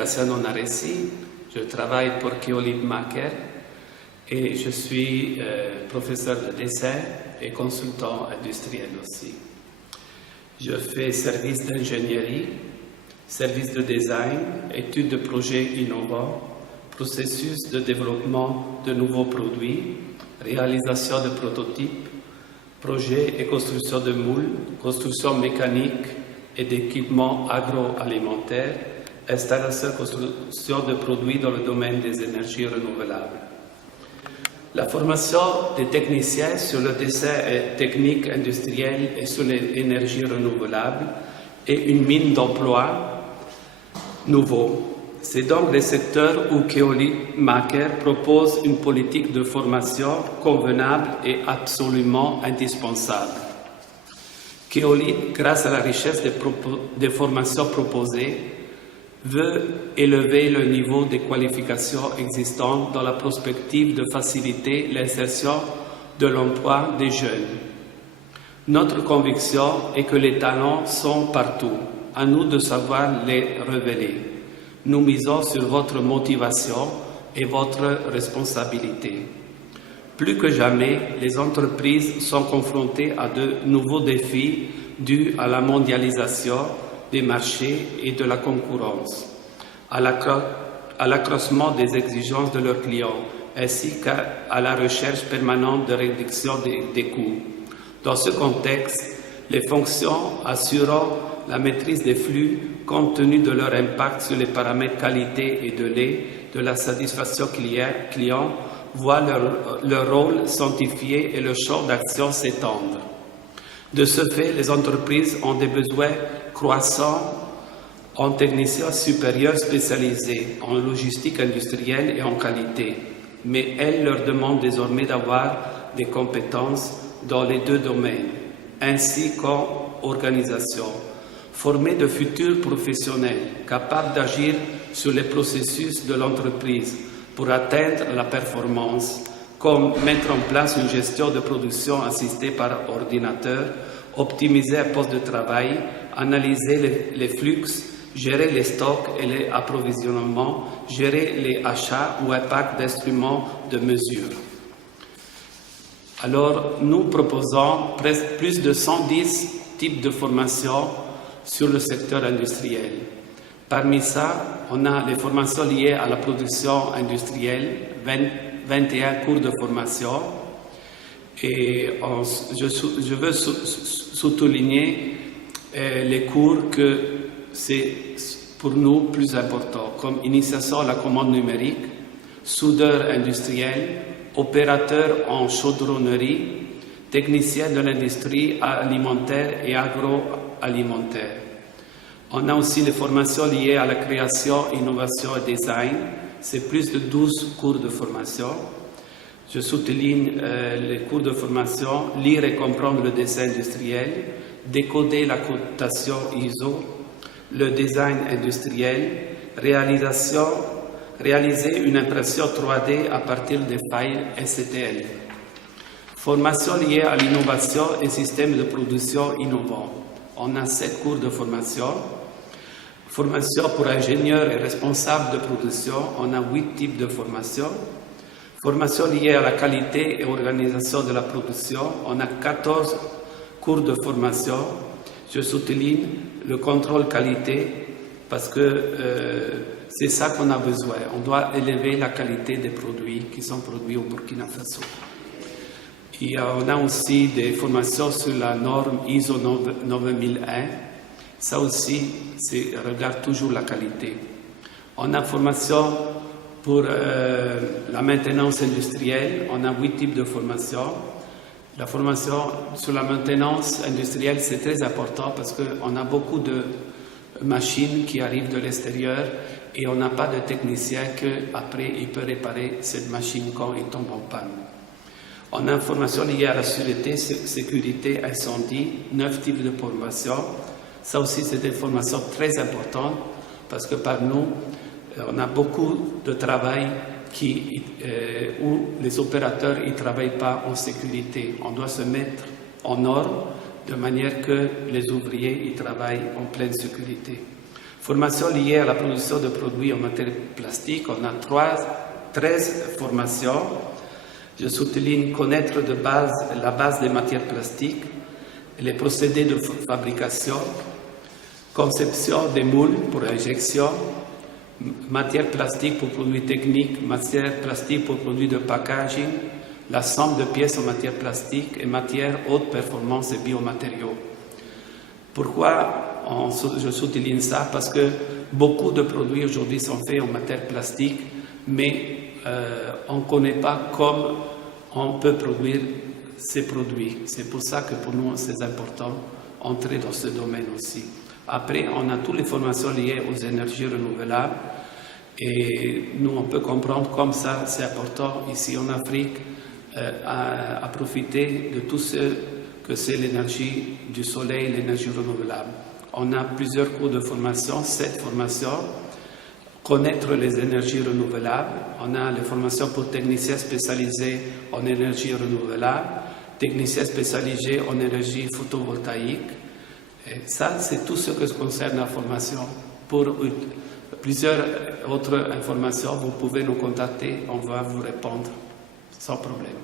Graciano Naressi, je travaille pour Keolit Maker et je suis professeur de dessin et consultant industriel aussi. Je fais service d'ingénierie, service de design, études de projets innovants, processus de développement de nouveaux produits, réalisation de prototypes, projets et construction de moules, construction mécanique et d'équipements agroalimentaires, installation et construction de produits dans le domaine des énergies renouvelables. La formation des techniciens sur le dessin technique industriel et sur les énergies renouvelables est une mine d'emploi nouveau. C'est donc le secteur où Keolit Maker propose une politique de formation convenable et absolument indispensable. Keolit, grâce à la richesse des formations proposées, veut élever le niveau des qualifications existantes dans la perspective de faciliter l'insertion de l'emploi des jeunes. Notre conviction est que les talents sont partout, à nous de savoir les révéler. Nous misons sur votre motivation et votre responsabilité. Plus que jamais, les entreprises sont confrontées à de nouveaux défis dus à la mondialisation des marchés et de la concurrence, à l'accroissement des exigences de leurs clients, ainsi qu'à la recherche permanente de réduction des coûts. Dans ce contexte, les fonctions assurant la maîtrise des flux, compte tenu de leur impact sur les paramètres qualité et délai de la satisfaction client, voient leur rôle sanctifié et le champ d'action s'étendre. De ce fait, les entreprises ont des besoins croissants en techniciens supérieurs spécialisés en logistique industrielle et en qualité, mais elles leur demandent désormais d'avoir des compétences dans les deux domaines, ainsi qu'en organisation. Former de futurs professionnels capables d'agir sur les processus de l'entreprise pour atteindre la performance, comme mettre en place une gestion de production assistée par ordinateur, optimiser un poste de travail, analyser les flux, gérer les stocks et les approvisionnements, gérer les achats ou impact d'instruments de mesure. Alors, nous proposons plus de 110 types de formations sur le secteur industriel. Parmi ça, on a les formations liées à la production industrielle, 21 cours de formation. Et je veux souligner les cours que c'est pour nous plus important, comme initiation à la commande numérique, soudeur industriel, opérateur en chaudronnerie, technicien de l'industrie alimentaire et agroalimentaire. On a aussi les formations liées à la création, innovation et design. C'est plus de 12 cours de formation. Je souligne les cours de formation, lire et comprendre le dessin industriel, décoder la cotation ISO, le design industriel, réaliser une impression 3D à partir des files STL. Formation liée à l'innovation et systèmes de production innovants. On a 7 cours de formation. Formation pour ingénieurs et responsables de production, on a 8 types de formation. Formation liée à la qualité et organisation de la production, on a 14 cours de formation. Je souligne le contrôle qualité parce que c'est ça qu'on a besoin. On doit élever la qualité des produits qui sont produits au Burkina Faso. Et on a aussi des formations sur la norme ISO 9001. Ça aussi, regarde toujours la qualité. On a formation pour la maintenance industrielle. On a 8 types de formations. La formation sur la maintenance industrielle, c'est très important parce qu'on a beaucoup de machines qui arrivent de l'extérieur et on n'a pas de technicien qu'après il peut réparer cette machine quand il tombe en panne. On a une formation liée à la sûreté, sécurité, incendie, 9 types de formations. Ça aussi, c'est des formations très importantes parce que par nous, on a beaucoup de travail où les opérateurs ne travaillent pas en sécurité. On doit se mettre en ordre de manière que les ouvriers y travaillent en pleine sécurité. Formation liée à la production de produits en matière plastique, on a 13 formations. Je souligne connaître la base des matières plastiques, les procédés de fabrication, conception des moules pour injection, matière plastique pour produits techniques, matière plastique pour produits de packaging, l'ensemble de pièces en matière plastique et matière haute performance et biomatériaux. Pourquoi je souligne ça? Parce que beaucoup de produits aujourd'hui sont faits en matière plastique, mais on ne connaît pas comment on peut produire ces produits. C'est pour ça que pour nous, c'est important d'entrer dans ce domaine aussi. Après, on a toutes les formations liées aux énergies renouvelables et nous, on peut comprendre comme ça, c'est important ici en Afrique à profiter de tout ce que c'est l'énergie du soleil, l'énergie renouvelable. On a plusieurs cours de formation, 7 formations. Connaître les énergies renouvelables. On a les formations pour techniciens spécialisés en énergie renouvelable, techniciens spécialisés en énergie photovoltaïque. Et ça, c'est tout ce qui concerne la formation. Pour plusieurs autres informations, vous pouvez nous contacter, on va vous répondre sans problème.